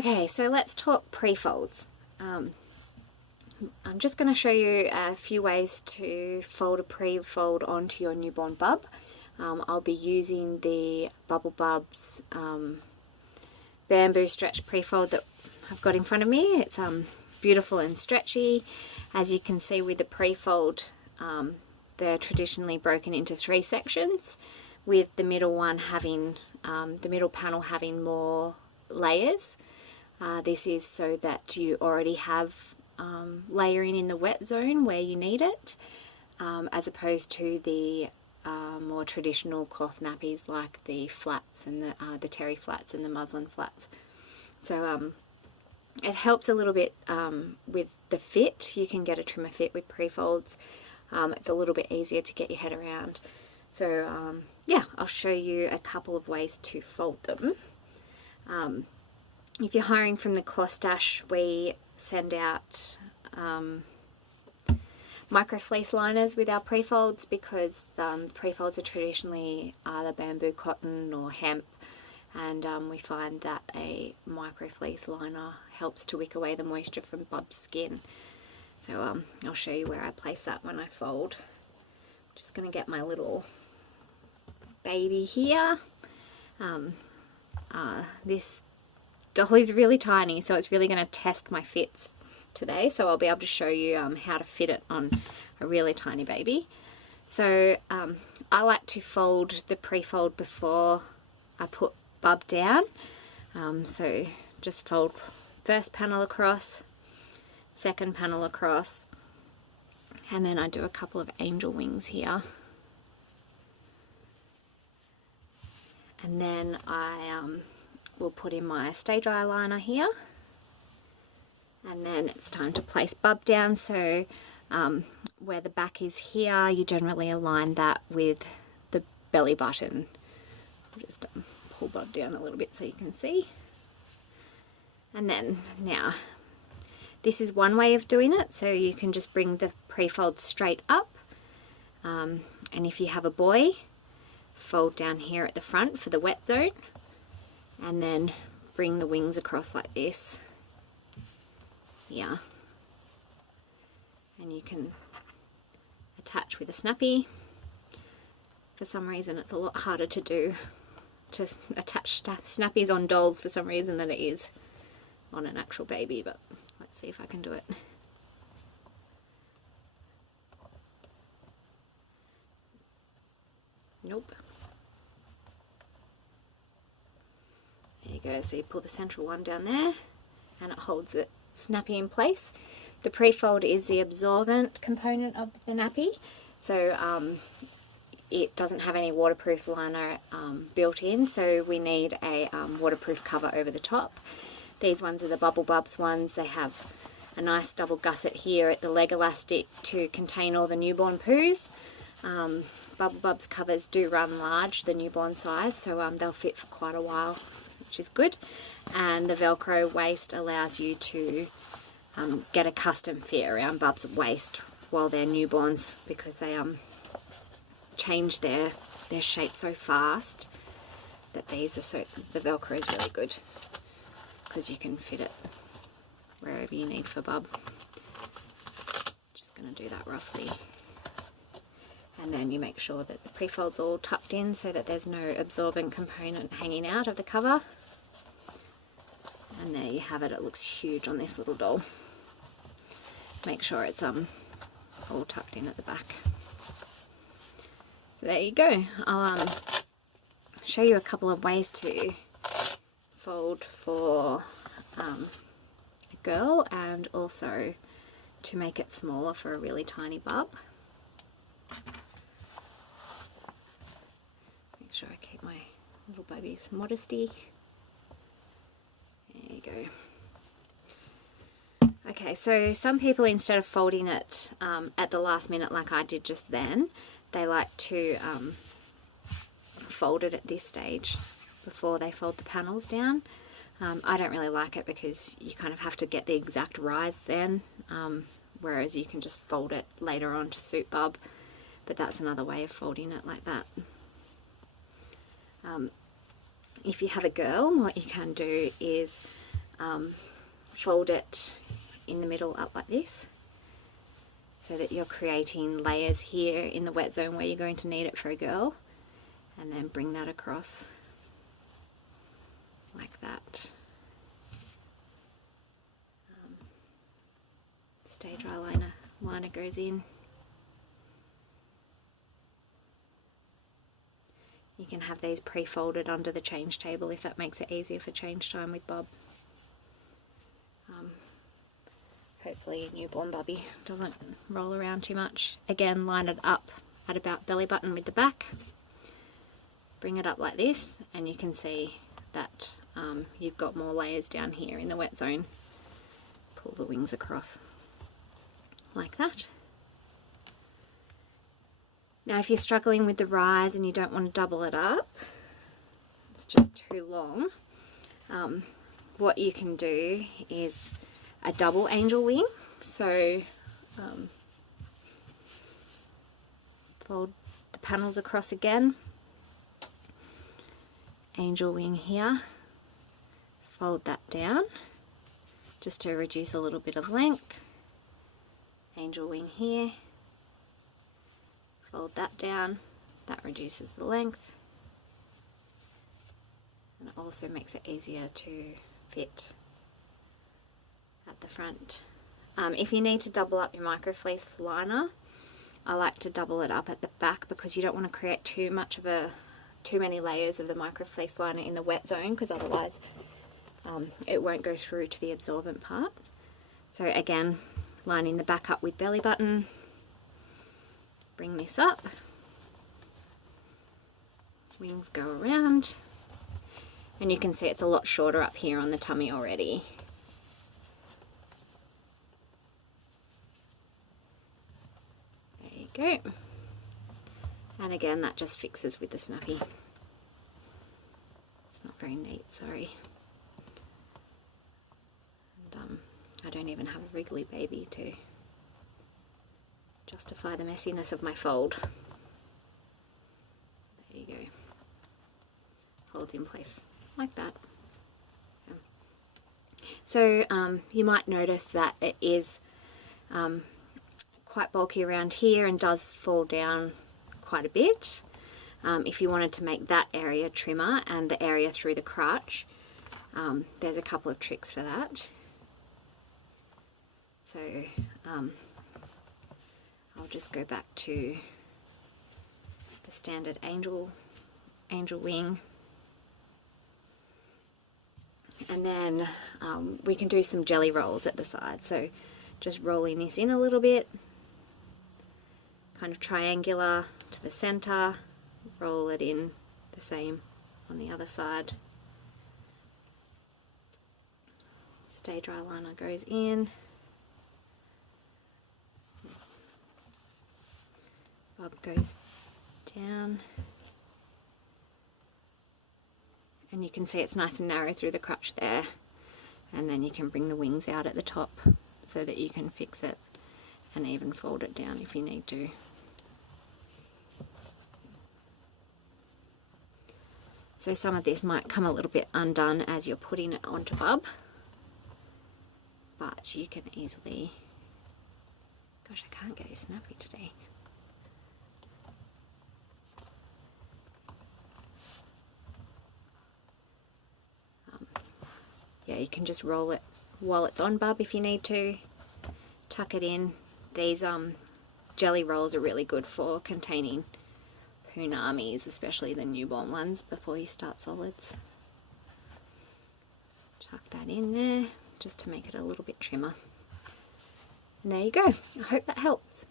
Okay, so let's talk prefolds. I'm just going to show you a few ways to fold a prefold onto your newborn bub. I'll be using the Bubblebubs Bamboo Stretch Prefold that I've got in front of me. It's beautiful and stretchy. As you can see with the Prefold, they're traditionally broken into 3 sections, with the middle one having, the middle panel having more layers. This is so that you already have layering in the wet zone where you need it, as opposed to the more traditional cloth nappies like the flats and the terry flats and the muslin flats. So it helps a little bit with the fit. You can get a trimmer fit with prefolds. It's a little bit easier to get your head around. So yeah, I'll show you a couple of ways to fold them. If you're hiring from the Cloth Stash, we send out micro fleece liners with our prefolds, because prefolds are traditionally either bamboo, cotton or hemp, and we find that a micro fleece liner helps to wick away the moisture from bub's skin. So I'll show you where I place that when I fold. I'm just going to get my little baby here. This dolly's really tiny, so it's really going to test my fits today, so I'll be able to show you how to fit it on a really tiny baby. So I like to fold the prefold before I put bub down. So just fold first panel across, second panel across, and then I do a couple of angel wings here. And then I will put in my stage eyeliner here. And then it's time to place bub down. So where the back is here, you generally align that with the belly button. I'll just pull bub down a little bit so you can see. And then now, this is one way of doing it. So you can just bring the prefold straight up. And if you have a boy, fold down here at the front for the wet zone. And then bring the wings across like this. Here, and you can attach with a snappy. For some reason it's a lot harder to do, to attach snappies on dolls for some reason than it is on an actual baby, but let's see if I can do it. Nope. There you go, so you pull the central one down there and it holds it snappy in place. The prefold is the absorbent component of the nappy, so it doesn't have any waterproof liner built in, so we need a waterproof cover over the top. These ones are the Bubblebubs ones. They have a nice double gusset here at the leg elastic to contain all the newborn poos. Bubblebubs covers do run large, the newborn size, so they'll fit for quite a while, which is good. And the Velcro waist allows you to get a custom fit around Bub's waist while they're newborns, because they change their shape so fast that these are so, the Velcro is really good because you can fit it wherever you need for Bub. Just going to do that roughly. And then you make sure that the prefold's all tucked in so that there's no absorbent component hanging out of the cover. And there you have it. It looks huge on this little doll. Make sure it's all tucked in at the back. There you go. I'll show you a couple of ways to fold for a girl, and also to make it smaller for a really tiny bub. Make sure I keep my little baby's modesty. There you go. Okay, so some people, instead of folding it at the last minute like I did just then, they like to fold it at this stage before they fold the panels down. I don't really like it because you kind of have to get the exact rise then, whereas you can just fold it later on to suit Bub, but that's another way of folding it like that. If you have a girl, what you can do is fold it in the middle up like this, so that you're creating layers here in the wet zone where you're going to need it for a girl, and then bring that across like that. Stay dry liner goes in. You can have these pre-folded under the change table if that makes it easier for change time with Bub. Hopefully a newborn bubby doesn't roll around too much. Again, line it up at about belly button with the back. Bring it up like this, and you can see that you've got more layers down here in the wet zone. Pull the wings across like that. Now if you're struggling with the rise and you don't want to double it up, it's just too long, what you can do is a double angel wing. So fold the panels across again, angel wing here, fold that down just to reduce a little bit of length, angel wing here, fold that down, that reduces the length, and it also makes it easier to fit at the front. If you need to double up your microfleece liner, I like to double it up at the back because you don't want to create too many layers of the microfleece liner in the wet zone, because otherwise it won't go through to the absorbent part. So again, lining the back up with belly button, bring this up, wings go around, and you can see it's a lot shorter up here on the tummy already. There you go. And again, that just fixes with the snappy. It's not very neat, sorry. And I don't even have a wriggly baby to justify the messiness of my fold. There you go. Holds in place like that. Yeah. So you might notice that it is quite bulky around here and does fall down quite a bit. If you wanted to make that area trimmer and the area through the crotch, there's a couple of tricks for that. So I'll just go back to the standard angel wing, and then we can do some jelly rolls at the side. So just rolling this in a little bit, kind of triangular to the center, roll it in the same on the other side. Stay dry liner goes in. Bub goes down, and you can see it's nice and narrow through the crotch there, and then you can bring the wings out at the top so that you can fix it and even fold it down if you need to. So some of this might come a little bit undone as you're putting it onto Bub, but you can easily, gosh, I can't get it snappy today. Yeah, you can just roll it while it's on Bub if you need to. Tuck it in. These jelly rolls are really good for containing punamis, especially the newborn ones, before you start solids. Tuck that in there just to make it a little bit trimmer. And there you go. I hope that helps.